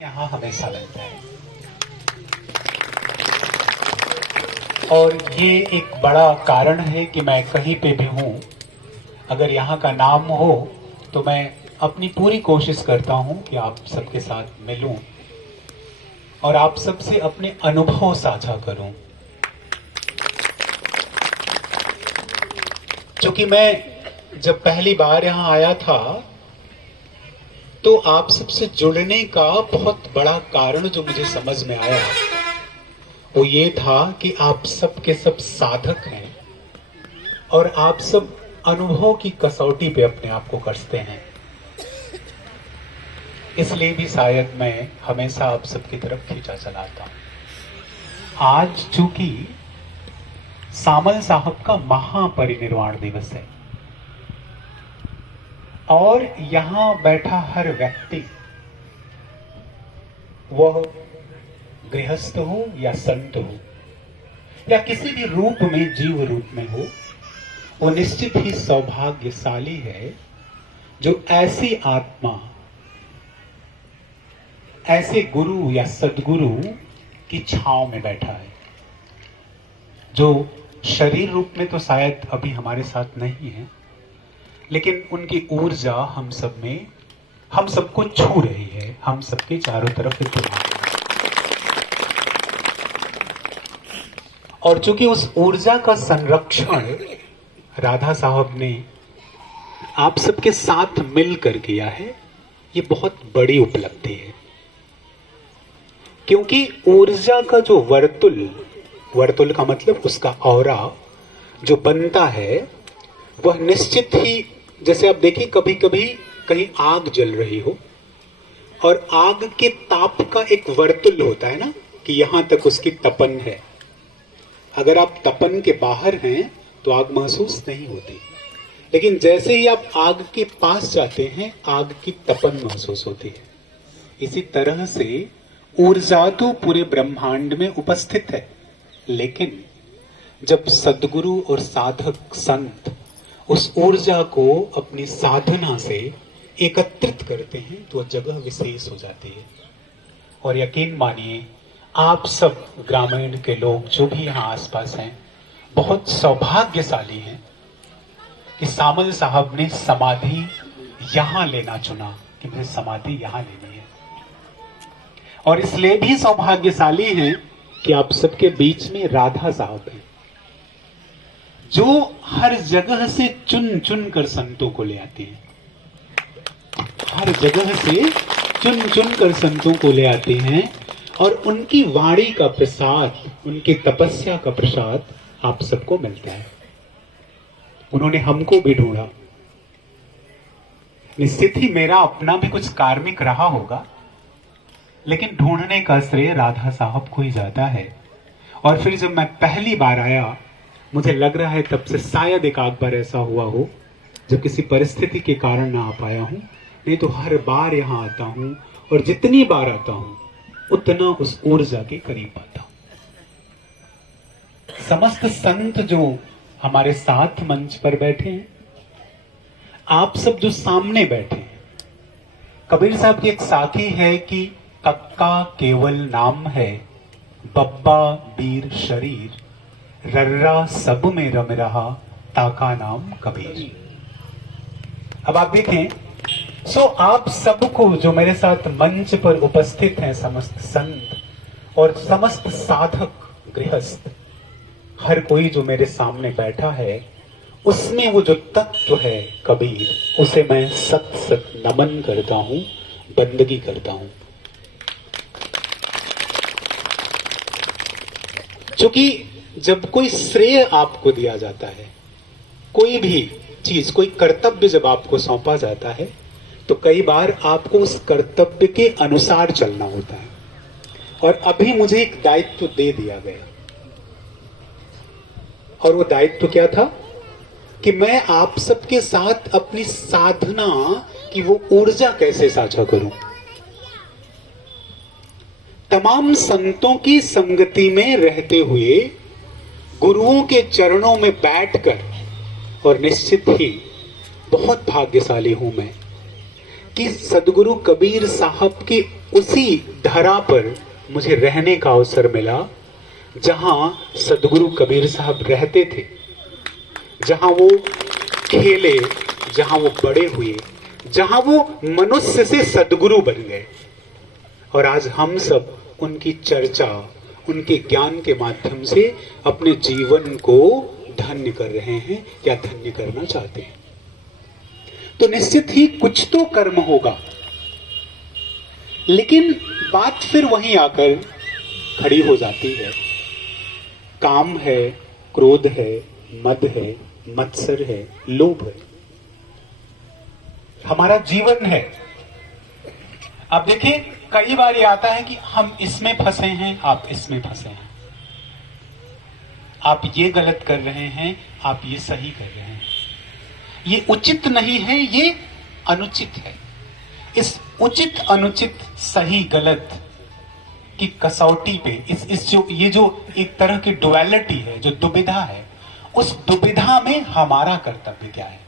यहाँ हमेशा लगता है और ये एक बड़ा कारण है कि मैं कहीं पे भी हूँ, अगर यहाँ का नाम हो तो मैं अपनी पूरी कोशिश करता हूँ कि आप सबके साथ मिलूं और आप सबसे अपने अनुभव साझा करूं। क्योंकि मैं जब पहली बार यहाँ आया था तो आप सबसे जुड़ने का बहुत बड़ा कारण जो मुझे समझ में आया वो ये था कि आप सब के सब साधक हैं और आप सब अनुभव की कसौटी पे अपने आप को कसते हैं। इसलिए भी शायद मैं हमेशा आप सबकी तरफ खींचा चला आता हूं। आज चूंकि सामल साहब का महापरिनिर्वाण दिवस है और यहां बैठा हर व्यक्ति, वह गृहस्थ हो या संत हो या किसी भी रूप में, जीव रूप में हो, वो निश्चित ही सौभाग्यशाली है जो ऐसी आत्मा, ऐसे गुरु या सद्गुरु की छांव में बैठा है जो शरीर रूप में तो शायद अभी हमारे साथ नहीं है, लेकिन उनकी ऊर्जा हम सब में, हम सबको छू रही है, हम सबके चारों तरफ इतना। और चूंकि उस ऊर्जा का संरक्षण राधा साहब ने आप सबके साथ मिलकर किया है, ये बहुत बड़ी उपलब्धि है। क्योंकि ऊर्जा का जो वर्तुल का मतलब उसका ऑरा जो बनता है, वह निश्चित ही, जैसे आप देखिए कभी कभी कहीं आग जल रही हो और आग के ताप का एक वर्तुल होता है ना, कि यहां तक उसकी तपन है। अगर आप तपन के बाहर हैं तो आग महसूस नहीं होती, लेकिन जैसे ही आप आग के पास जाते हैं आग की तपन महसूस होती है। इसी तरह से ऊर्जा तो पूरे ब्रह्मांड में उपस्थित है, लेकिन जब सद्गुरु और साधक संत उस ऊर्जा को अपनी साधना से एकत्रित करते हैं तो जगह विशेष हो जाती है। और यकीन मानिए, आप सब ग्रामीण के लोग जो भी यहाँ आसपास हैं बहुत सौभाग्यशाली हैं कि सामल साहब ने समाधि यहाँ लेना चुना, कि मुझे समाधि यहाँ लेनी है। और इसलिए भी सौभाग्यशाली हैं कि आप सबके बीच में राधा साहब हैं जो हर जगह से चुन चुन कर संतों को ले आती हैं, हर जगह से चुन चुन कर संतों को ले आते हैं और उनकी वाणी का प्रसाद, उनकी तपस्या का प्रसाद आप सबको मिलता है। उन्होंने हमको भी ढूंढा। निश्चित ही मेरा अपना भी कुछ कार्मिक रहा होगा, लेकिन ढूंढने का श्रेय राधा साहब को ही जाता है। और फिर जब मैं पहली बार आया, मुझे लग रहा है तब से शायद एक आध बार ऐसा हुआ हो जब किसी परिस्थिति के कारण ना आ पाया हूं, नहीं तो हर बार यहां आता हूं और जितनी बार आता हूं उतना उस ऊर्जा के करीब आता हूं। समस्त संत जो हमारे साथ मंच पर बैठे हैं, आप सब जो सामने बैठे हैं, कबीर साहब की एक साखी है कि कक्का केवल नाम है, बब्बा बीर शरीर, रर्रा सब में रम रहा, ताका नाम कबीर। अब आप देखें, सो आप सबको जो मेरे साथ मंच पर उपस्थित हैं, समस्त संत और समस्त साधक गृहस्थ, हर कोई जो मेरे सामने बैठा है, उसमें वो जो तत्व है कबीर, उसे मैं सत सत नमन करता हूं, बंदगी करता हूं। क्योंकि जब कोई श्रेय आपको दिया जाता है, कोई भी चीज, कोई कर्तव्य जब आपको सौंपा जाता है, तो कई बार आपको उस कर्तव्य के अनुसार चलना होता है। और अभी मुझे एक दायित्व दे दिया गया, और वो दायित्व क्या था कि मैं आप सबके साथ अपनी साधना की वो ऊर्जा कैसे साझा करूं। तमाम संतों की संगति में रहते हुए, गुरुओं के चरणों में बैठकर, और निश्चित ही बहुत भाग्यशाली हूं मैं कि सदगुरु कबीर साहब की उसी धरा पर मुझे रहने का अवसर मिला जहां सदगुरु कबीर साहब रहते थे, जहां वो खेले, जहां वो बड़े हुए, जहां वो मनुष्य से सदगुरु बन गए। और आज हम सब उनकी चर्चा, उनके ज्ञान के माध्यम से अपने जीवन को धन्य कर रहे हैं या धन्य करना चाहते हैं। तो निश्चित ही कुछ तो कर्म होगा, लेकिन बात फिर वहीं आकर खड़ी हो जाती है। काम है, क्रोध है, मद है, मत्सर है, लोभ है, हमारा जीवन है। अब देखिए, कई बार ये आता है कि हम इसमें फंसे हैं, आप इसमें फंसे हैं, आप ये गलत कर रहे हैं, आप ये सही कर रहे हैं। ये उचित नहीं है, ये अनुचित है। इस उचित अनुचित सही गलत की कसौटी पे ये जो एक तरह की डुअलिटी है, जो दुविधा है, उस दुविधा में हमारा कर्तव्य क्या है?